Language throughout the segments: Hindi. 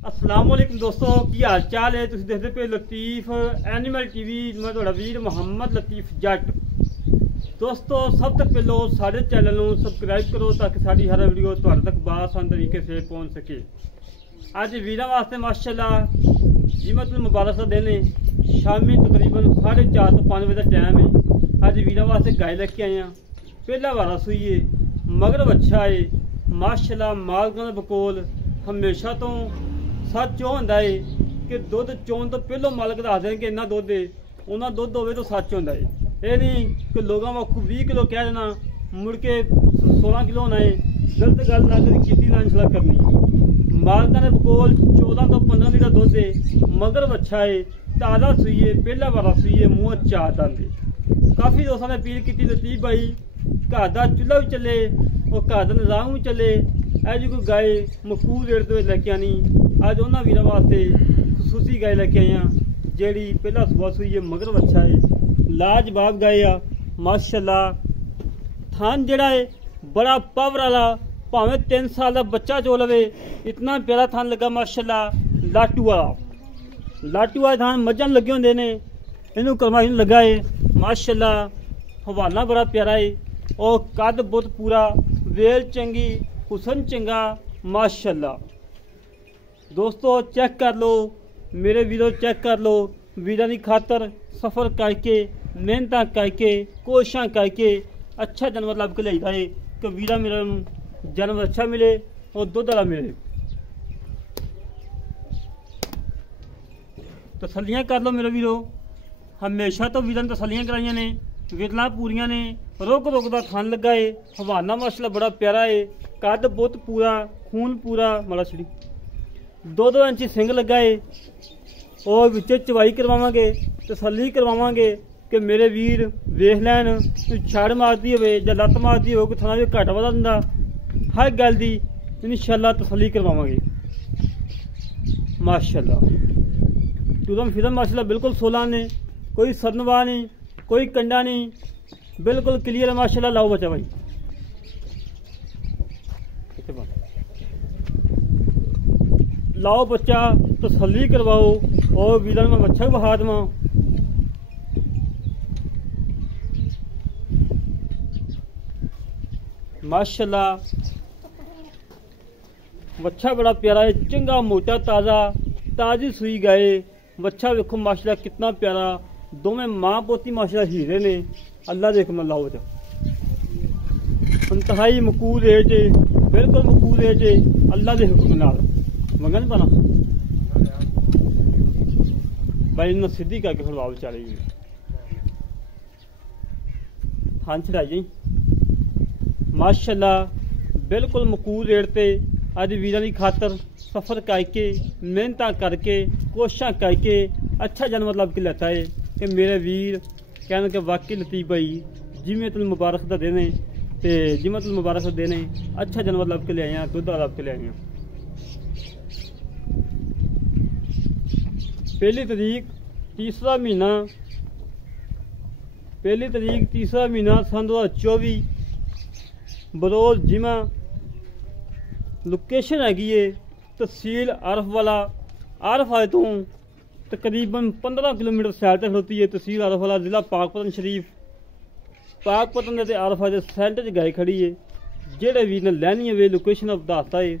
अस्सलाम वालेकुम दोस्तों की हाल चाल है। तुम देखते पे लतीफ एनिमल टीवी। मैं थोड़ा वीर मोहम्मद लतीफ जट। दोस्तों सब तक पहलो साढ़े चैनल को सबसक्राइब करो ताकि साड़ी हर वीडियो तुहाडे तक बासान तरीके से पहुँच सके। अज वीर वास्ते माशाल्लाह जिमत मुबारक का दिन है। शामी तकरीबन 4:30 तो 5 बजे का टाइम है। अज वीर वास्ते गाय लेके आए हैं। पहला वारा सुई है, मगर अच्छा है माशाल्लाह। मालकां दा बकोल हमेशा तो सच होंदा है कि दुध चोन तो पहलों मालक दस दें कि इन्ना दुध है, उन्ना दुध होवे तो सच होंदा है। ये नहीं कि लोगों वाकू 20 किलो कह देना मुड़ के 16 किलो होना है। गलत गल ना कभी की ना इंसला करनी। मालकां दे बकोल 14 तो 15 लीटर दुध है, मगर अच्छा है, ताज़ा सुई है, पहला वारा सुई है, मुँह 4 दंद है। काफ़ी दोस्तों ने अपील की लतीफ भाई घर का चूल्हा भी चले और घर का निज़ाम भी चले। ऐसी कोई गाय मकबूल रेट के लैके आनी। अज उन्होंने वीर वास्ते खसूसी गाय लैके आई हैं जी पहला सुबह सुई है, मगर अच्छा है, लाजवाब गाय आ माशाल्लाह। थान जड़ा है बड़ा पावर वाला, भावें 3 साल का बच्चा चो लवे इतना प्यारा थान लगा माशाल्लाह। लाटू वाला थान मझां लगे होंगे ने, इनू करमाई लगा है माशाल्लाह। हवाना बड़ा प्यारा है और कद बुत पूरा, वेल चंगी, हुसन चंगा माशाल्लाह। दोस्तों चेक कर लो मेरे वीरों, चेक कर लो। वीरों की खातर सफ़र करके मेहनत करके कोशिशा करके अच्छा जानवर लभ के लिया है कि वीरा मेरा जानवर अच्छा मिले और दुध वाला मिले। तसलियाँ कर लो मेरे वीरों। हमेशा तो वीरों ने तसलियाँ कराइया ने, विरला पूरियां ने, रुक का थान लगा है। हवाना माशाल्लाह बड़ा प्यारा है, कद बुत पूरा, खून पूरा, माड़ा छिड़ी 2-2 इंची सिंग लगा है। और विच चवाई करवावांगे, तसली करवावांगे कि मेरे वीर वेख लैन छड़ मारती हो या लत्त मारती हो, थोड़ा भी घट वाधा दिंदा, हर गल की इंशाअल्लाह तसली करवावांगे माशाल्लाह। टूरम फिरम माशाल्लाह बिल्कुल 16 ने, कोई सरनवा नहीं, कोई कंडा नहीं, बिल्कुल क्लियर है माशाल्लाह। लाओ बच्चा भाई, लाओ बच्चा तसल्ली करवाओ और वीर में बच्चा भी बहा देव। माशाल्लाह बच्चा बड़ा प्यारा है, चंगा मोटा ताज़ा ताज़ी सुई गाय। बच्चा देखो माशाल्लाह कितना प्यारा, दोवें माँ पोती माशाल्लाह हीरे ने। अल्लाह देखो मैं लाओ बच्चा इंतहाई मकूल रेट है, बिल्कुल मकूल रेट है। अल्लाह के हुक्म नाल मंगा नहीं पाना भाई, इन्हें सीधी करके फिर वापस चले जी। थान चढ़ाई माशाल्लाह बिल्कुल मकूल रेट पे अज वीरों की खातर सफ़र करके मेहनत करके कोशिशा करके अच्छा जानवर लभ के लेता है कि मेरे वीर कहने के वाकई लतीफ भाई जिम्मतुल मुबारक का दिन है। तो जिम्मतुल मुबारक का दिन है, अच्छा जानवर लभ के ले आए हैं, दुध लभ के ले आए हैं। पहली तारीख तीसरा महीना सन 2024 बरोज जिमा। लोकेशन हैगी है तहसील आरफवाला। आरफवाले तो तकरीबन 15 किलोमीटर सैल तक खड़ोती है तहसील आरफवाला, जिला पाकपतन शरीफ। पाकपतन के आरफवाले के सेंटर च गाय खड़ी है। जेड़े वीर ने लैनी है वे लोकेशन दसता है।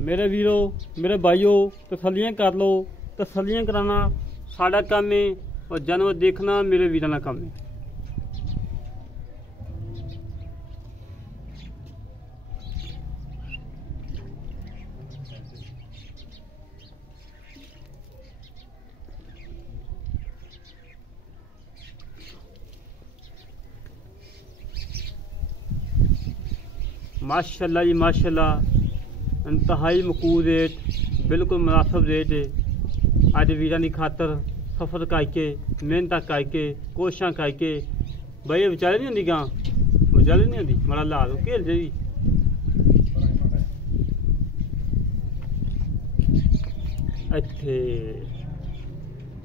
मेरे वीरों, मेरे भाइयों, तसलियाँ कर लो। तसलियाँ कराना साड़ा काम है और जानवर देखना मेरे वीरों का काम है। माशाल्लाह जी माशाल्लाह, इंतहाई मकूल रेट, बिल्कुल मुनासिब रेट है। अज वीरों की खातर सफ़र करके मेहनत करके कोशिशा करके भाई विचारे नहीं होंगी गां, विचारे नहीं होंगी माड़ा ला दो घेर जी।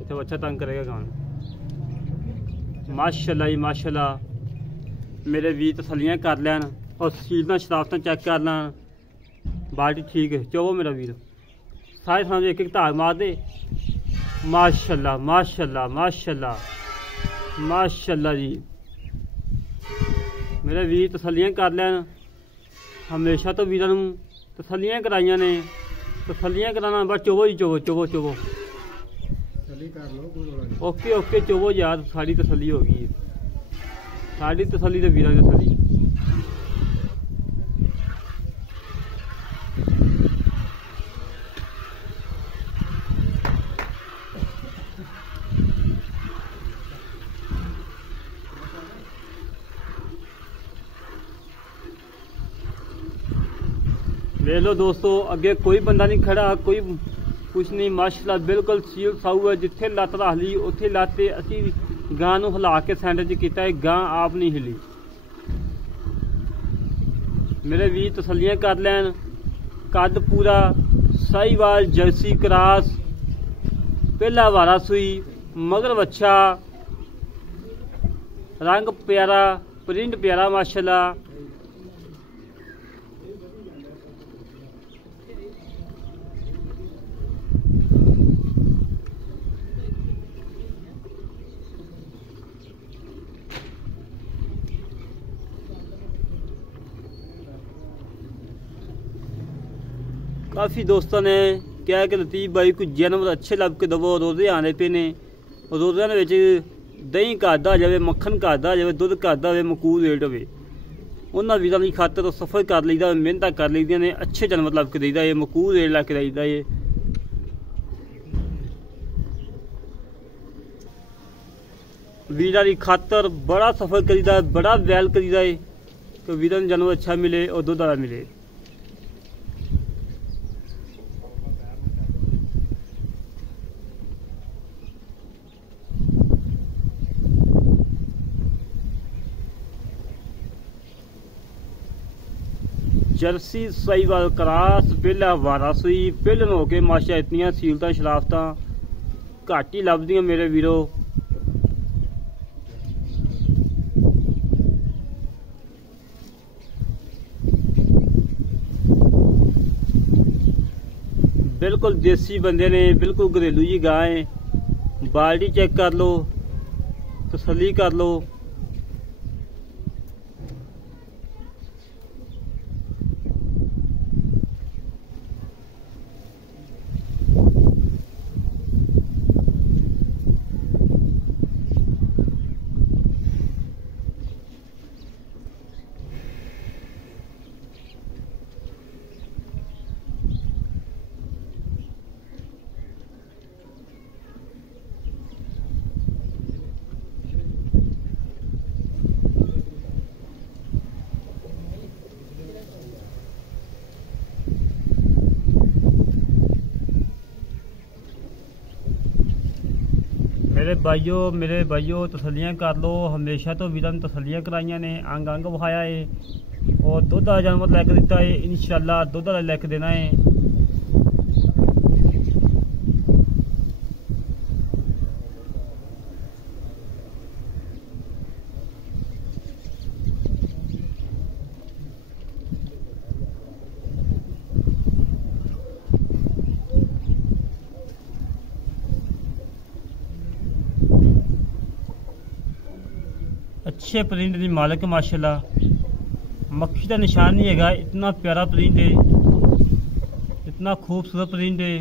इत्थे बच्चा तंग करेगा गां। माशाल्लाह जी माशाल्लाह। मेरे वीर तसलियां कर लैन और सीलना शराफत चेक कर लैन। बाल्टी ठीक है चोवो मेरा वीर, सारे थाने एक एक धाग मार दे। माशाल्लाह माशाल्लाह माशाल्लाह माशाल्लाह जी। मेरे वीर तसलियां कर लैन। हमेशा तो वीरां नूं तसलियां कराइयां ने, तसलियां कराना बस चोवो जी चोवो चोवो चोवो। ओके ओके चोवो यार, साड़ी तसली हो गई, साड़ी तसली तो वीरां दी तसली। ले लो दोस्तों, अगे कोई बंदा नहीं खड़ा, कोई कुछ नहीं। माशाल्लाह बिल्कुल सील साऊ है। जिथे लत्त रख ली उत्थे लत्त असी गां नूं हिला के सेंटर च कीता है, गां आप नहीं हिली। मेरे वीर तसलियां कर लैन। कद पूरा साहीवाल जर्सी क्रॉस, पहला वारा सूई, मगर बच्चा, रंग प्यारा, प्रिंट प्यारा माशाल्लाह। काफ़ी दोस्तों ने क्या कि लतीफ़ भाई कुछ जानवर अच्छे लग के दवो, रोजे आने पे ने, रोज़िਆਂ ਦੇ ਵਿੱਚ दही ਘਰ ਆ ਜਾਵੇ, मक्खन ਘਰ ਆ ਜਾਵੇ, ਦੁੱਧ ਘਰ ਹੋਵੇ, ਮਕੂਲ ਰੇਟ ਹੋਵੇ, ਉਹਨਾਂ ਵੀਰਾਂ ਦੀ ਖਾਤਰ ਸਫਰ ਕਰ ਲਈਦਾ, ਮਿਹਨਤਾਂ ਕਰ ਲਈਦੀਆਂ ਨੇ, ਅੱਛੇ ਜਾਨਵਰ ਲੱਭ ਕੇ ਦੇਈਦਾ, ਇਹ ਮਕੂਲ ਰੇਟ ਲਾ ਕੇ ਦੇਈਦਾ। ਇਹ ਵੀਰਾਂ ਦੀ ਖਾਤਰ ਬੜਾ ਸਫਰ ਕਰੀਦਾ, ਬੜਾ ਵੈਲ ਕਰੀਦਾ ਹੈ ਕਿ ਵੀਰਾਂ ਨੂੰ ਜਾਨਵਰ ਅੱਛਾ ਮਿਲੇ और ਦੁੱਧ ਵਾਲਾ ਮਿਲੇ। जर्सी साहीवाल क्रॉस, पहला वारा सूई, पहले हो के माशा इतनियां सीलतां शराफतां घट ही लभदियां मेरे वीरो। बिल्कुल देसी बंदे ने, बिल्कुल घरेलू जी गां है। बाल्टी चेक कर लो, तसली कर लो। मेरे भाइयों तसलियां कर लो। हमेशा तो वीरां नूं तसलियां कराइयां ने, अंग अंग वहाया है और दुध वाला जानवर लैके दिता है। इंशाअल्लाह दुध वाला लैके देना है। अच्छे प्रिंट की मालिक माशाल्लाह, मक्खी का निशान नहीं है। इतना प्यारा प्रिंट है, इतना खूबसूरत प्रिंट है।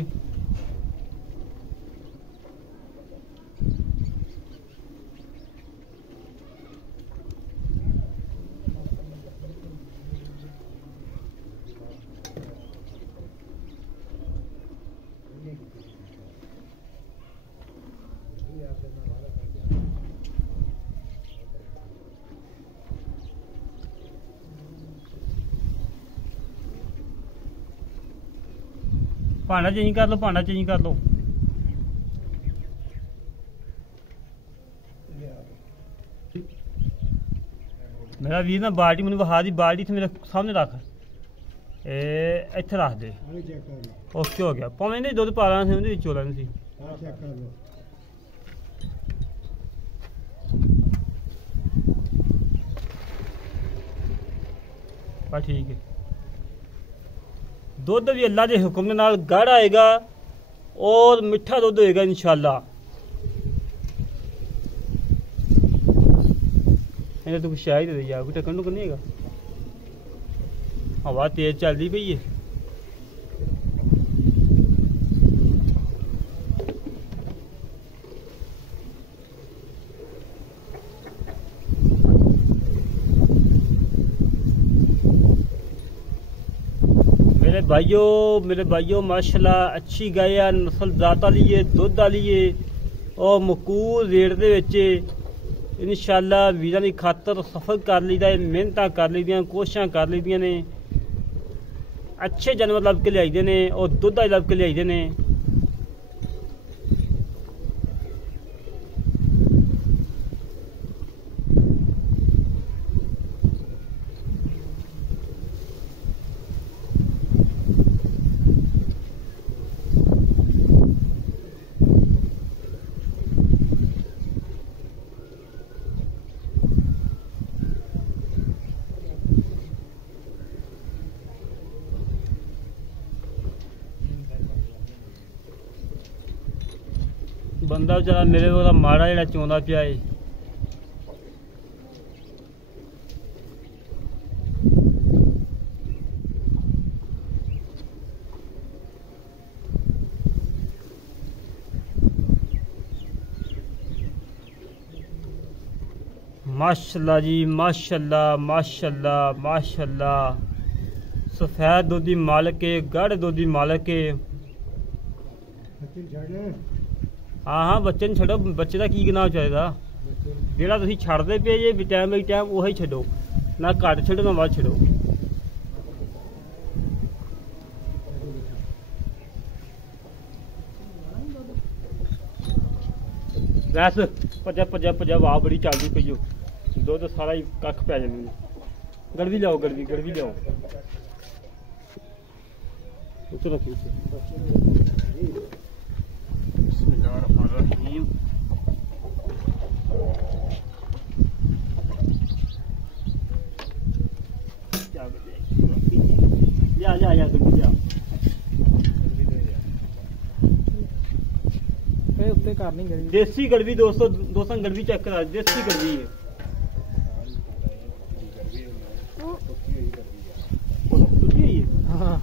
भांडा चेंज कर लो, भांडा चेंज कर लो। मेरा वीर ना बाल्टी मैंने बहा दी, बाल्टी इत्थे मेरे सामने रख, इत्थे रख दे। ओके हो गया। भावें नहीं दुध पा लेना सी, चोला नहीं सी। बस ठीक है। दुध भी अल्लाह के हुक्म के नाल गाढ़ा आएगा और मिठा दुध होएगा इंशाल्लाह। इन्हें तो कुछ शायद दे यार, कोई ढक्कन ढुकन नहीं है। हवा तेज चलती पई है। मेरे भाइयों माशाल्लाह अच्छी गाय है, नस्ल जात वाली है, दुध वाली है और मकबूल रेट दे विच इंशाल्लाह वीरां दी खातर सफर कर लीदा है, मेहनतां कर लीदियां, कोशिशां कर लीदियां ने, अच्छे जानवर लभ के लियाईदे ने और दुध लभ के लियाईदे ने। बंदा बेचारा मेरे को माड़ा जरा चौंदा पिया है। माशाल्लाह जी माशाल्लाह माशाल्लाह माशाल्लाह। सफेद दूधी मालक है, गाढ़े दूधी मालक है। हाँ हाँ बच्चे नहीं छो, बच्चे का की गनाह चाहिए। जोड़ा तुम छड़ते पे जे टाइम बाई टाइम उ छो, ना घट छो ना वध छो। बस भजा भजा भजा वाह बड़ी चलती पई हो, दुध सारा ही कख पै जाने। गड़वी लियाओ, गड़वी गड़वी लियाओ। चलो देसी गड़वी दोस्तों गड़वी चेक करा, देसी गड़वी है। हाँ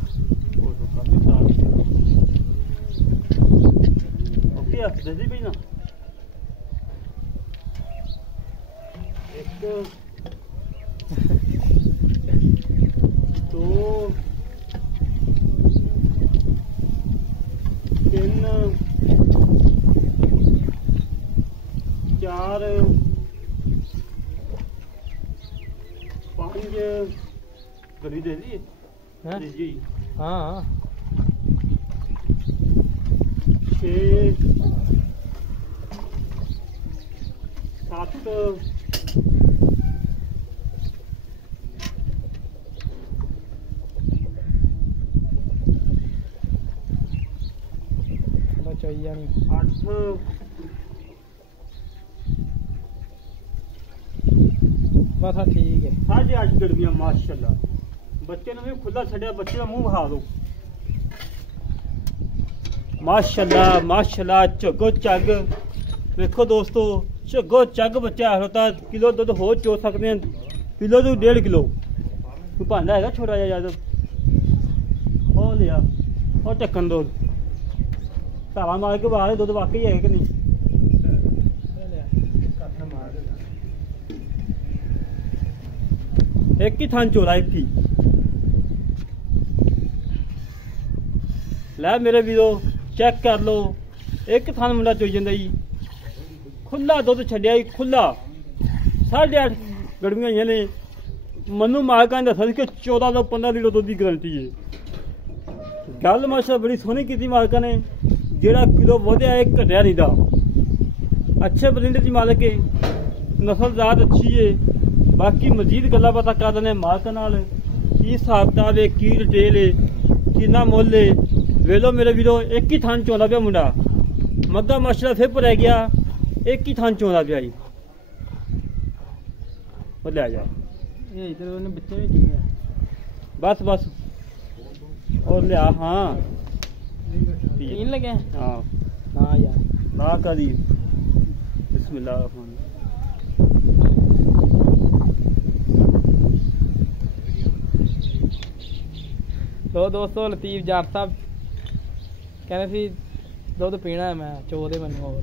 जल्दी भी ना एक दो तीन चार पांच गली दे दी जी। हाँ 6 7 चाहिए 8 बस ठीक है। 8.5 गड़वियां माशाल्लाह। बच्चे ने भी खुला छड़िया, बच्चे का मुंह बहा दो। माशाल्लाह माशाल्लाह झग्गो झग देखो दोस्तों, झग्गो झग बच्चा होता। किलो दुध हो चो सकते हैं, किलो तो 1.5 किलो। कोई भांडा है छोटा जा याद हो लिया और ढक्कन दो धारा मार के बाहर दुध वाकई है कि नहीं। एक ही थान चोला, एक ही लै मेरे वीरो चेक कर लो। एक थान मुंडा चोई जाता जी, खुला दुध छड्या जी, खुला 8.5 गड़वियां हुई ने। मनु मालका ने दसा कि 14 तो 15 लीटर दुध की गारंटी है। गल माशा बड़ी सोहनी की मालका ने, जेड़ा किलो वधिया है घटिया नहीं था। अच्छे बरिंदे की मालक है, नस्ल जात अच्छी है। बाकी मजीद गल्लां पता कर देने मालक नाल, की हिसाब किताब है, की डिटेल है, कितना मुल है। वेलो मेरे वीरो एक ही थान चौंदा पिया मुंडा, मग्गा माशाल्लाह फिर भरै गया। एक ही थान चौंदा पिया जी, वो ले जा। ये इधर उन्हें बच्चे नहीं चुके। बस बस और लिया हाँ तीन लगे हाँ हाँ यार ना करी बिस्मिल्लाह तो दोस्तों लतीफ जाट साहब कहने सी दुध पीना है मैं चो दे मैनू और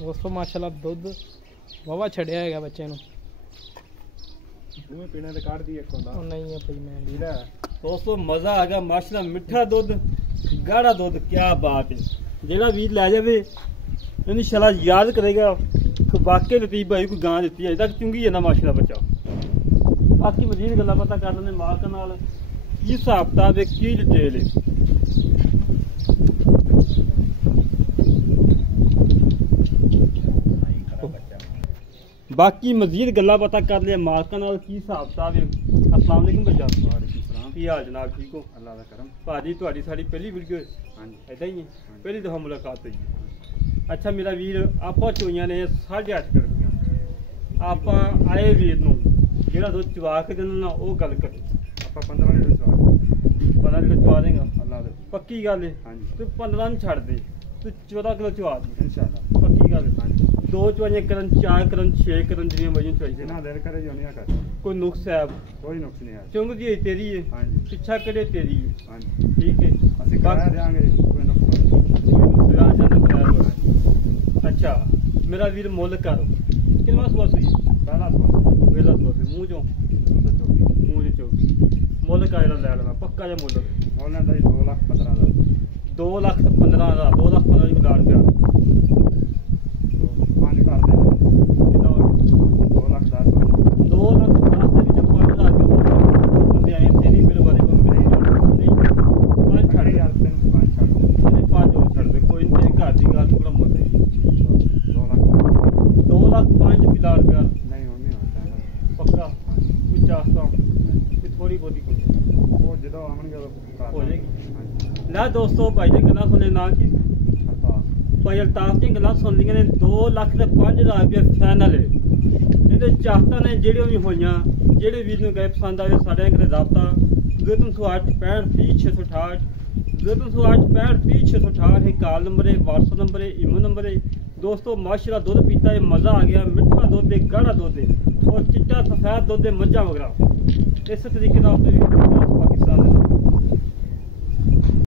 दोस्तों माशाल्लाह दुध वावा छड़िया है बच्चे नू पीने ते काट दी एक होंदा नहीं है भाई मैं पी ले दोस्तों मजा आ गया माशाल्लाह मिठा दुध गाढ़ा दुध क्या बात है जेड़ा वीर लै जावे इंशाल्लाह याद करेगा कि वाकई लतीफ भाई कोई गां दी अजे तक चुंगी है ना माशाल्लाह बच्चा बाकी मजीद गल्लां पता कर लेने मालक नाल की हिसाब किताब है की डिटेल है बाकी मजीद गल्लां पता कर लिया मालक नाल की हिसाब किताब है अस्सलाम वालेकुम बच्चा की हाल जनाब ठीक हो अल्लाह दा करम भाजी तुहाडी साडी पहली वीडियो हाँ जी ऐदा ही है पहली दफा मुलाकात हुई अच्छा मेरा वीर आपा चोइयां ने 8.5 रुपया आपा आए वीर नूं जेड़ा दुध चवा के देना ना वो गल करे आपा 15 लीटर चवा 15 लीटर चवा देगा अल्लाह दे पक्की गल है हाँ जी तू 15 नहीं छड़ दे तू 14 किलो चवा दे इंशाल्लाह पक्की गल है हाँ जी दो चवाइयां करन चार करन 6 करन जिन्नियां मर्जी चवाई जिन्ना देना दिल करे जोनिया कर कोई नुक्स है कोई नुक्स नहीं है चुंग दी तेरी है हाँ जी पिछा कड़े तेरी है हाँ जी ठीक है ਅਸੀਂ ਕਰਾ ਦੇਾਂਗੇ ਕੋਈ नुक्स नहीं अच्छा मेरा वीर मुल कर कितना सुबह सुई पहला सवाल वेला सुबह सुई मुंह चो तो चौकी मुंह चो मुल का जेड़ा लै लेना पक्का जा मुल बोलने दा 2,15,000 2,15,000 2,15,000 की लाड़ प्यार तो 5 कर दे कितना हो गया 2,10,000 2,10,000 ਦੇ ਵਿੱਚ 5,000 ਰੁਪਏ ਬੰਦੇ ਆਏ ਤੇਰੀ ਮੇਰੇ ਬਾਰੇ ਕੋਈ ਨਹੀਂ ਪੰਜ ਛੱਡ छड़ यार तेन 5 छड़ दे ਦੇ ਪੰਜ ਹੋਰ ਛੱਡ ਦੇ ਕੋਈ ਨਹੀਂ ਘਰ ਦੀ ਗੱਲ ਥੋੜਾ ਮੁੱਲ ਹੈ 2 लाख 2,05,000 ਦੀ ਲਾੜ ਪਿਆਰ नहीं होनी होता है ਪੱਕਾ ਕੋਈ ਚਾਹਤਾ ਕਿ ਥੋੜੀ ਬਹੁਤੀ ਕੋਈ वो ਜਦੋਂ ਆਉਣਗੇ ਉਦੋਂ ਕਰ ਹੋ ਜਾਏਗੀ। ਹਾਂਜੀ ਲੈ ਦੋਸਤੋ ਭਾਈ ਨੇ ਗੱਲਾਂ ਸੁਣੇ ਨਾ ਕਿ ਸਰਤਾਜ ਭਾਈ ਅਲਤਾਫ ਦੀਆਂ ਗੱਲਾਂ ਸੁਣ ਲਈਆਂ ਨੇ 2,05,000 ਰੁਪਏ ਫਾਈਨਲ ਹੈ ਇਹਦੇ ਚਾਹਤਾਂ ਨੇ ਜਿਹੜੀਆਂ ਵੀ ਹੋਈਆਂ ਜਿਹੜੇ ਵੀਰ ਨੂੰ ਗਏ ਪਸੰਦ ਆਵੇ ਸਾਡੇ ਨਾਲ ਕਰੇ ਰਾਬਤਾ 0,368 65 668 है कॉल नंबर है व्हाट्सएप नंबर है ईमेल नंबर है दोस्तों माशाल्लाह दुध पीता है मज़ा आ गया मिठा दुध है गाढ़ा दुध है और चिट्टा सफेद दुध है मज्जा वगैरह इस तरीके का